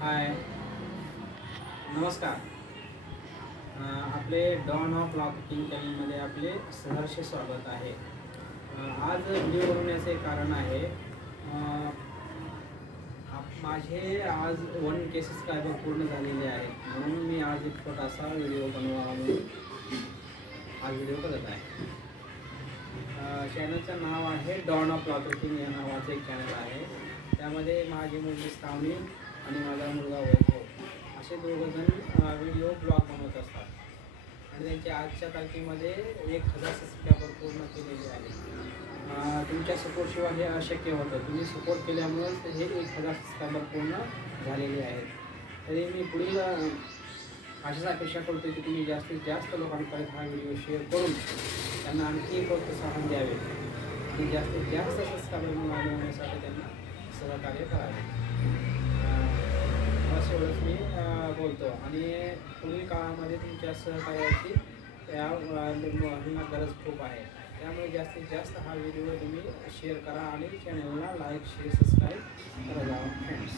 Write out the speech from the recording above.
हाय, नमस्कार. आपले don of marketing चॅनलमध्ये आपले सहर्ष स्वागत आहे. आज व्हिडिओ बनवण्याचे कारण आहे, माझे आज 1K सबस्क्रायबर पूर्ण झालेले आहेत, म्हणून मी आज एक छोटासा व्हिडिओ बनवावा म्हणून हा व्हिडिओ करत आहे. चॅनलचं नाव आहे डॉन ऑफ मार्केटिंग या नावाचं एक चॅनल आहे. त्यामध्ये माझी मुलगी श्रावणी आणि माझा मुलगा वैभव असे दोघंजण व्हिडिओ ब्लॉग बनवत असतात आणि त्यांच्या आजच्या तारखेमध्ये 1000 सबस्क्रायबर पूर्ण केलेले आहे. तुमच्या सपोर्टशिवाय हे अशक्य होतं. तुम्ही सपोर्ट केल्यामुळेच हे 1000 सबस्क्रायबर पूर्ण झालेले आहेत. तरी मी पुढील अशाच अपेक्षा करतो की तुम्ही जास्तीत जास्त लोकांपर्यंत हा व्हिडिओ शेअर करून त्यांना आणखी प्रोत्साहन द्यावे आणि जास्तीत जास्त सबस्क्रायबर मिळवण्यासाठी त्यांना सहकार्य करावे. बस एवढंच मी बोलतो आणि पुढील काळामध्ये तुमच्या सहकार्याची मुलांना गरज खूप आहे. त्यामुळे जास्तीत जास्त हा व्हिडिओ तुम्ही शेअर करा आणि चॅनलला लाईक शेअर सबस्क्राईब करा फ्रेंड्स.